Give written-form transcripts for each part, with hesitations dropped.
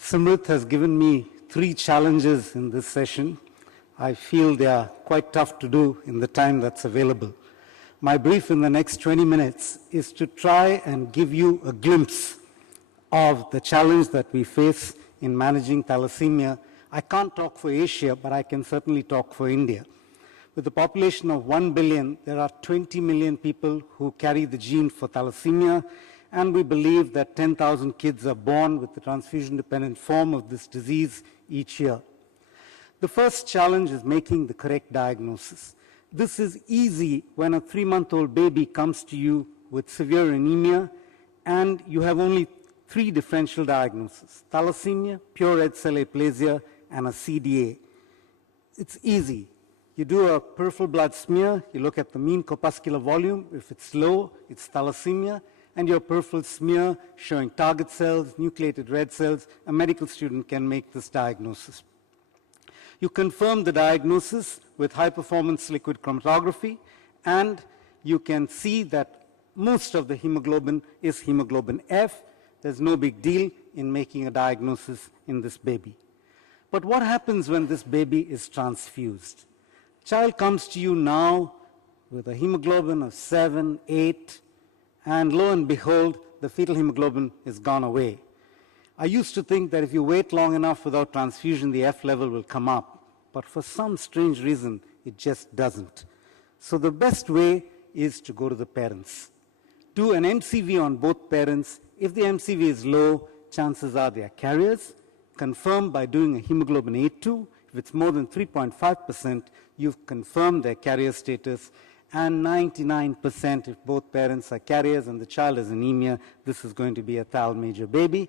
Simrit has given me 3 challenges in this session. I feel they are quite tough to do in the time that's available. My brief in the next 20 minutes is to try and give you a glimpse of the challenge that we face in managing thalassemia. I can't talk for Asia, but I can certainly talk for India. With a population of 1 billion, there are 20 million people who carry the gene for thalassemia, and we believe that 10,000 kids are born with the transfusion-dependent form of this disease each year. The first challenge is making the correct diagnosis. This is easy when a 3-month-old baby comes to you with severe anemia and you have only 3 differential diagnoses: thalassemia, pure red cell aplasia, and a CDA. It's easy. You do a peripheral blood smear, you look at the mean corpuscular volume. If it's low, it's thalassemia, and your peripheral smear showing target cells, nucleated red cells. A medical student can make this diagnosis. You confirm the diagnosis with high-performance liquid chromatography, and you can see that most of the hemoglobin is hemoglobin F. There's no big deal in making a diagnosis in this baby. But what happens when this baby is transfused? Child comes to you now with a hemoglobin of 7, 8, and lo and behold, the fetal hemoglobin is gone away. I used to think that if you wait long enough without transfusion, the F level will come up. But for some strange reason, it just doesn't. So the best way is to go to the parents. Do an MCV on both parents. If the MCV is low, chances are they are carriers. Confirm by doing a hemoglobin A2. If it's more than 3.5%, you've confirmed their carrier status. And 99% if both parents are carriers and the child has anemia, this is going to be a thal major baby.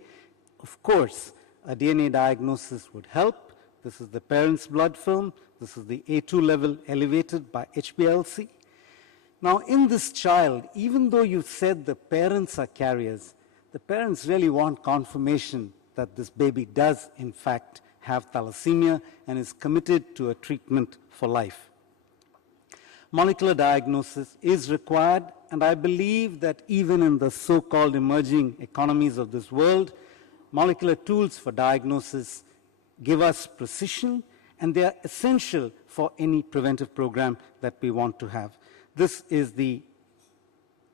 Of course, a DNA diagnosis would help. This is the parent's blood film. This is the A2 level elevated by HbA1c. Now, in this child, even though you've said the parents are carriers, the parents really want confirmation that this baby does, in fact, have thalassemia and is committed to a treatment for life. Molecular diagnosis is required, and I believe that even in the so-called emerging economies of this world, molecular tools for diagnosis give us precision, and they are essential for any preventive program that we want to have. This is the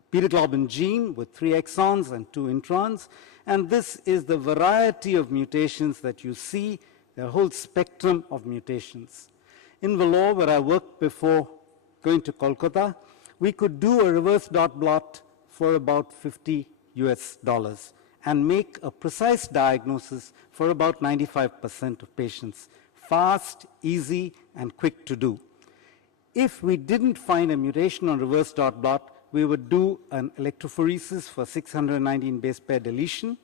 beta-globin gene with 3 exons and 2 introns, and this is the variety of mutations that you see, the whole spectrum of mutations. In Vellore, where I worked before going to Kolkata, we could do a reverse dot blot for about $50 and make a precise diagnosis for about 95% of patients. Fast, easy, and quick to do. If we didn't find a mutation on reverse dot blot, we would do an electrophoresis for 619 base pair deletion.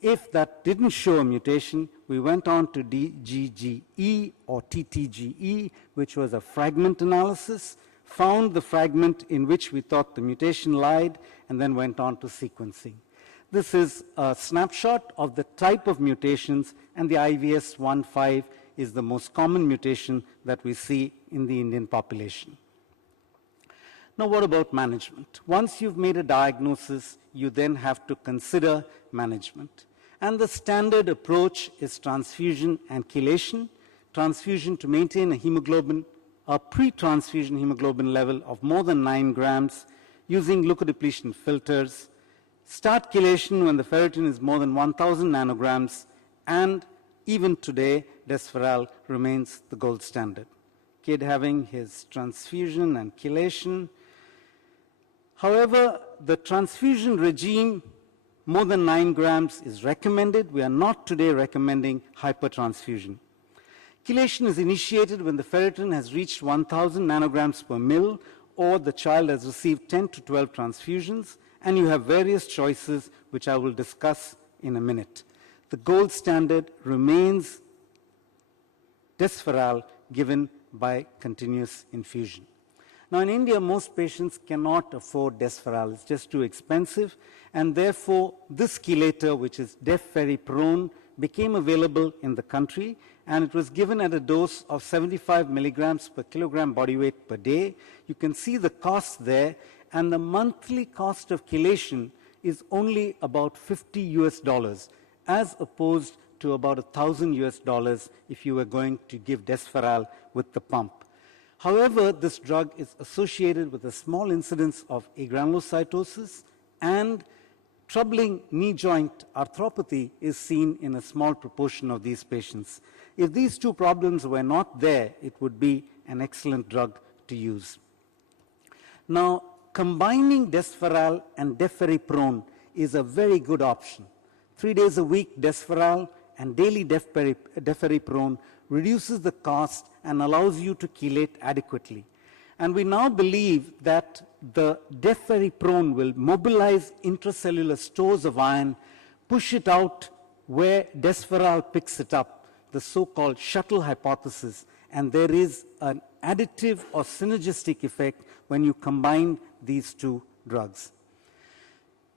If that didn't show a mutation, we went on to DGGE or TTGE, which was a fragment analysis, found the fragment in which we thought the mutation lied, and then went on to sequencing. This is a snapshot of the type of mutations, and the IVS15 is the most common mutation that we see in the Indian population. Now, what about management? Once you've made a diagnosis, you then have to consider management. And the standard approach is transfusion and chelation. Transfusion to maintain a hemoglobin, a pre-transfusion hemoglobin level of more than 9 grams using leukodepletion filters. Start chelation when the ferritin is more than 1,000 nanograms, and even today, Desferal remains the gold standard. Kid having his transfusion and chelation. However, the transfusion regime more than 9 grams is recommended. We are not today recommending hypertransfusion. Chelation is initiated when the ferritin has reached 1,000 nanograms per mil, or the child has received 10 to 12 transfusions, and you have various choices, which I will discuss in a minute. The gold standard remains Desferal given by continuous infusion. Now, in India, most patients cannot afford Desferal. It's just too expensive, and therefore, this chelator, which is deferiprone, became available in the country, and it was given at a dose of 75 milligrams per kilogram body weight per day. You can see the cost there, and the monthly cost of chelation is only about $50 as opposed to about $1,000 if you were going to give Desferal with the pump. However, this drug is associated with a small incidence of agranulocytosis, and troubling knee joint arthropathy is seen in a small proportion of these patients. If these two problems were not there, it would be an excellent drug to use. Now, combining Desferal and Deferiprone is a very good option. 3 days a week Desferal and daily Deferiprone reduces the cost and allows you to chelate adequately. And we now believe that the Deferiprone will mobilize intracellular stores of iron, push it out where Desferal picks it up, the so-called shuttle hypothesis, and there is an additive or synergistic effect when you combine these two drugs.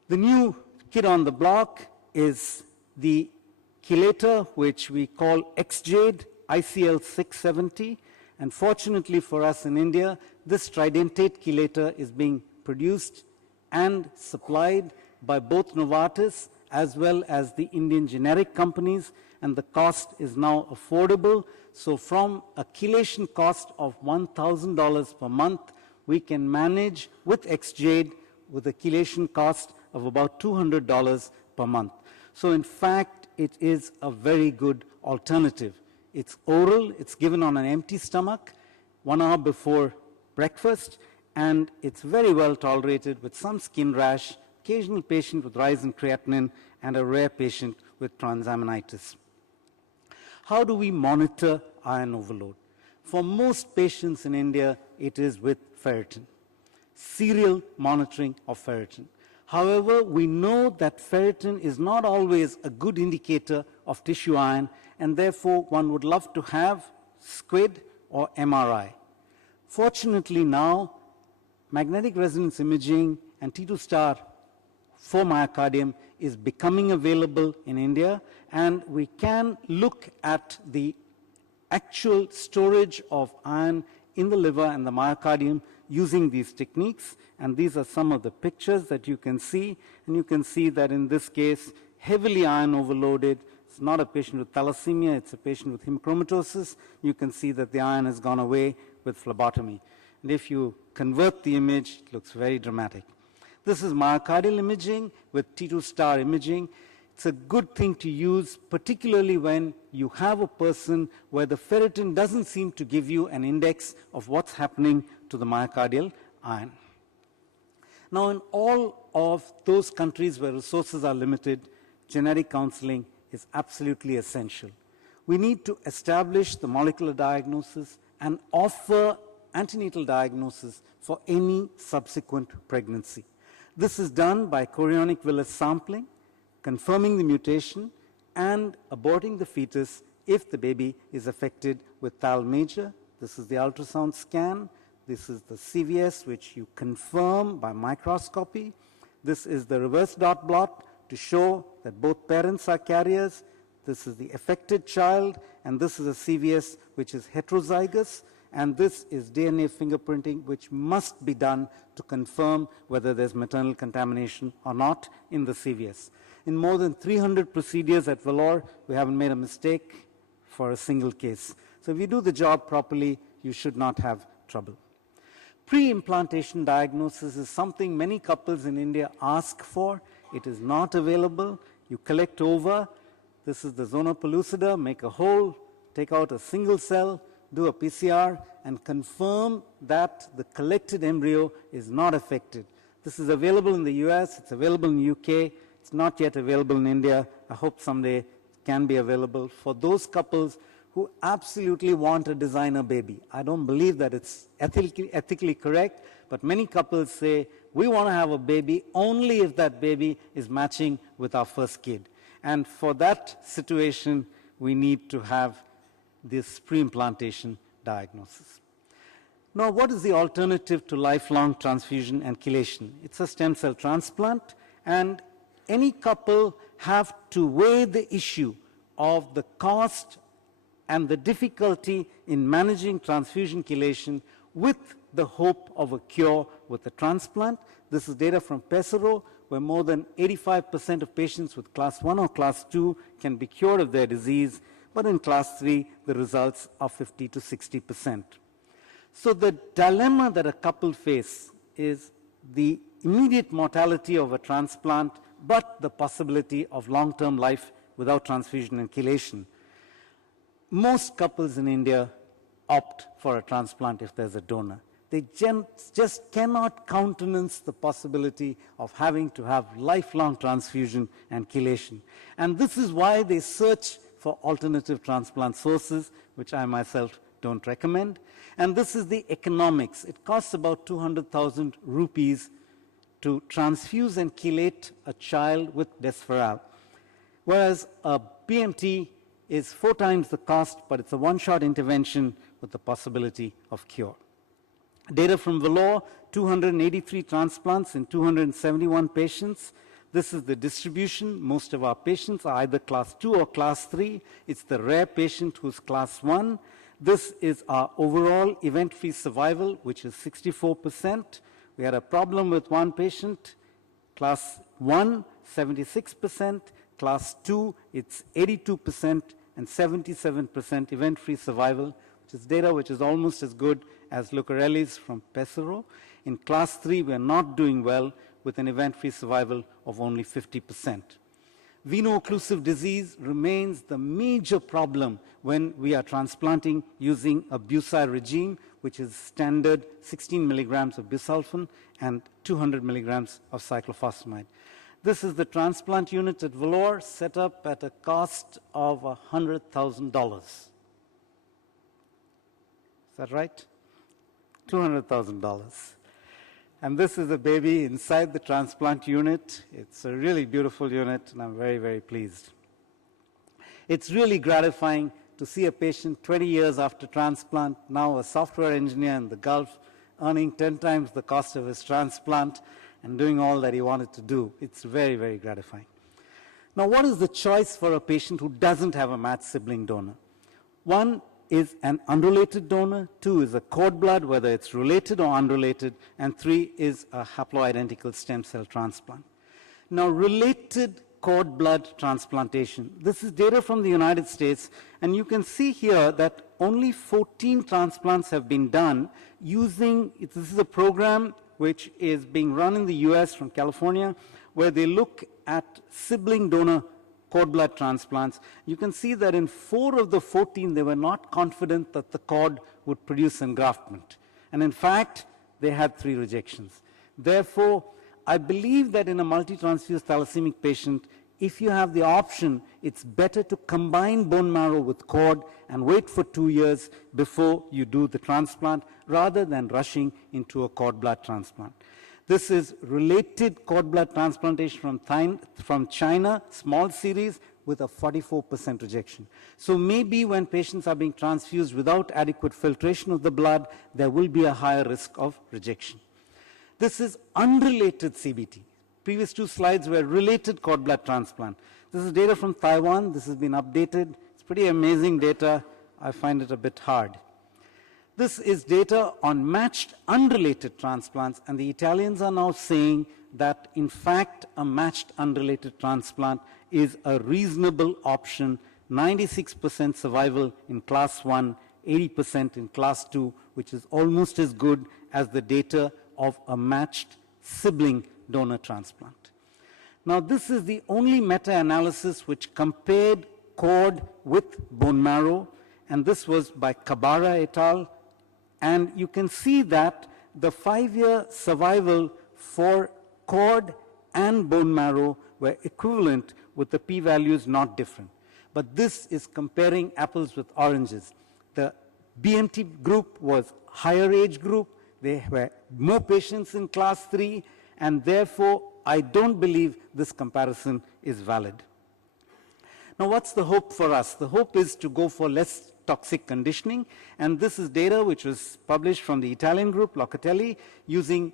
The new kid on the block is the chelator, which we call XJADE, ICL 670, and fortunately for us in India, this tridentate chelator is being produced and supplied by both Novartis as well as the Indian generic companies, and the cost is now affordable. So from a chelation cost of $1,000 per month, we can manage with XJADE with a chelation cost of about $200 per month. So in fact, it is a very good alternative. It's oral, it's given on an empty stomach, 1 hour before breakfast, and it's very well tolerated with some skin rash, occasional patient with rise in creatinine, and a rare patient with transaminitis. How do we monitor iron overload? For most patients in India, it is with ferritin, serial monitoring of ferritin. However, we know that ferritin is not always a good indicator of tissue iron, and therefore one would love to have SQUID or MRI. Fortunately now, magnetic resonance imaging and T2 star for myocardium is becoming available in India, and we can look at the actual storage of iron in the liver and the myocardium using these techniques. And these are some of the pictures that you can see. And you can see that in this case, heavily iron overloaded. It's not a patient with thalassemia, it's a patient with hemochromatosis. You can see that the iron has gone away with phlebotomy. And if you convert the image, it looks very dramatic. This is myocardial imaging with T2 star imaging. It's a good thing to use, particularly when you have a person where the ferritin doesn't seem to give you an index of what's happening to the myocardial iron. Now, in all of those countries where resources are limited, genetic counseling is absolutely essential. We need to establish the molecular diagnosis and offer antenatal diagnosis for any subsequent pregnancy. This is done by chorionic villus sampling, confirming the mutation, and aborting the fetus if the baby is affected with Thal major. This is the ultrasound scan. This is the CVS, which you confirm by microscopy. This is the reverse dot blot to show that both parents are carriers. This is the affected child, and this is a CVS which is heterozygous, and this is DNA fingerprinting, which must be done to confirm whether there's maternal contamination or not in the CVS. In more than 300 procedures at Vellore, we haven't made a mistake for a single case. So if you do the job properly, you should not have trouble. Pre-implantation diagnosis is something many couples in India ask for. It is not available. You collect ova. This is the zona pellucida, make a hole, take out a single cell, do a PCR, and confirm that the collected embryo is not affected. This is available in the US, it's available in the UK, it's not yet available in India. I hope someday it can be available for those couples who absolutely want a designer baby. I don't believe that it's ethically correct, but many couples say, we want to have a baby only if that baby is matching with our first kid. And for that situation, we need to have this pre-implantation diagnosis. Now, what is the alternative to lifelong transfusion and chelation? It's a stem cell transplant, and any couple have to weigh the issue of the cost and the difficulty in managing transfusion chelation with the hope of a cure with a transplant. This is data from Pesaro, where more than 85% of patients with class 1 or class 2 can be cured of their disease, but in class 3, the results are 50 to 60%. So the dilemma that a couple face is the immediate mortality of a transplant, but the possibility of long-term life without transfusion and chelation. Most couples in India opt for a transplant if there's a donor. They just cannot countenance the possibility of having to have lifelong transfusion and chelation. And this is why they search for alternative transplant sources, which I myself don't recommend. And this is the economics. It costs about 200,000 rupees to transfuse and chelate a child with Desferal, whereas a BMT is 4 times the cost, but it's a one-shot intervention with the possibility of cure. Data from Vellore, 283 transplants in 271 patients. This is the distribution. Most of our patients are either class 2 or class 3. It's the rare patient who's class 1. This is our overall event-free survival, which is 64%. We had a problem with one patient, class 1, 76%, class 2, it's 82%, and 77% event-free survival, which is data which is almost as good as Lucarelli's from Pesaro. In class 3, we are not doing well with an event-free survival of only 50%. Veno-occlusive disease remains the major problem when we are transplanting using a Bucci regime, which is standard 16 milligrams of busulfan and 200 milligrams of cyclophosphamide. This is the transplant unit at Vellore, set up at a cost of $100,000. Is that right? $200,000. And this is a baby inside the transplant unit. It's a really beautiful unit, and I'm very, very pleased. It's really gratifying to see a patient 20 years after transplant, now a software engineer in the Gulf, earning 10 times the cost of his transplant and doing all that he wanted to do. It's very, very gratifying. Now, what is the choice for a patient who doesn't have a matched sibling donor? 1 is an unrelated donor, 2 is a cord blood, whether it's related or unrelated, and 3 is a haploidentical stem cell transplant. Now, related cord blood transplantation. This is data from the United States, and you can see here that only 14 transplants have been done using, this is a program which is being run in the US from California, where they look at sibling donor cord blood transplants. You can see that in 4 of the 14, they were not confident that the cord would produce engraftment. And in fact, they had 3 rejections. Therefore, I believe that in a multi-transfused thalassemia patient, if you have the option, it's better to combine bone marrow with cord and wait for 2 years before you do the transplant, rather than rushing into a cord blood transplant. This is related cord blood transplantation from China, small series, with a 44% rejection. So maybe when patients are being transfused without adequate filtration of the blood, there will be a higher risk of rejection. This is unrelated CBT. Previous 2 slides were related cord blood transplant. This is data from Taiwan. This has been updated. It's pretty amazing data. I find it a bit hard. This is data on matched unrelated transplants, and the Italians are now saying that, in fact, a matched unrelated transplant is a reasonable option. 96% survival in class 1, 80% in class 2, which is almost as good as the data of a matched sibling donor transplant. Now, this is the only meta-analysis which compared cord with bone marrow, and this was by Kabara et al. And you can see that the 5-year survival for cord and bone marrow were equivalent, with the p-values not different. But this is comparing apples with oranges. The BMT group was higher age group. There were more patients in class 3, and therefore I don't believe this comparison is valid. Now, what's the hope for us? The hope is to go for less toxic conditioning, and this is data which was published from the Italian group, Locatelli, using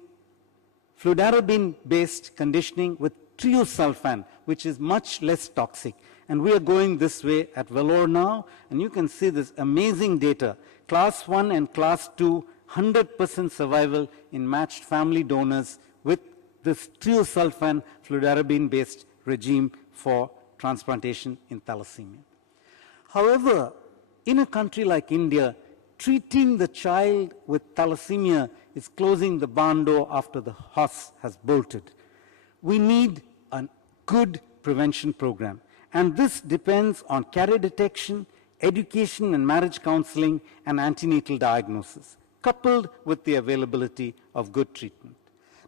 fludarabine-based conditioning with triosulfan, which is much less toxic. And we are going this way at Vellore now, and you can see this amazing data. Class 1 and class 2, 100% survival in matched family donors with this triosulfan fludarabine-based regime for transplantation in thalassemia. However, in a country like India, treating the child with thalassemia is closing the barn door after the horse has bolted. We need a good prevention program, and this depends on carrier detection, education and marriage counseling, and antenatal diagnosis, coupled with the availability of good treatment.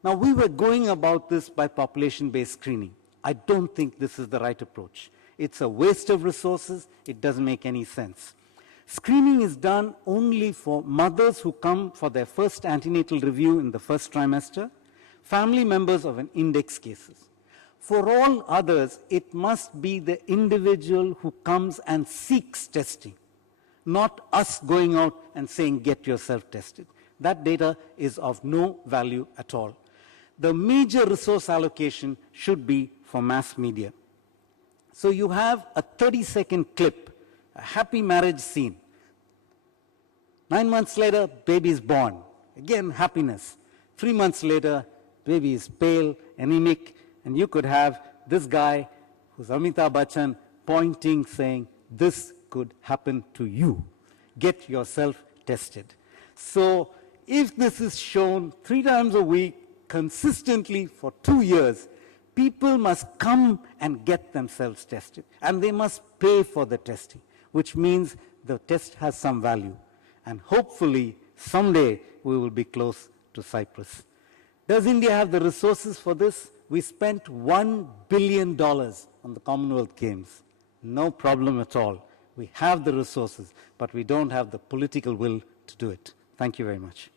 Now, we were going about this by population-based screening. I don't think this is the right approach. It's a waste of resources. It doesn't make any sense. Screening is done only for mothers who come for their first antenatal review in the first trimester, family members of an index cases. For all others, it must be the individual who comes and seeks testing, not us going out and saying, get yourself tested. That data is of no value at all. The major resource allocation should be for mass media. So you have a 30-second clip, a happy marriage scene. 9 months later, baby is born. Again, happiness. 3 months later, baby is pale, anemic, and you could have this guy, who's Amitabh Bachchan, pointing, saying, this could happen to you. Get yourself tested. So if this is shown 3 times a week, consistently for 2 years, people must come and get themselves tested. And they must pay for the testing, which means the test has some value. And hopefully, someday, we will be close to Cyprus. Does India have the resources for this? We spent $1 billion on the Commonwealth Games. No problem at all. We have the resources, but we don't have the political will to do it. Thank you very much.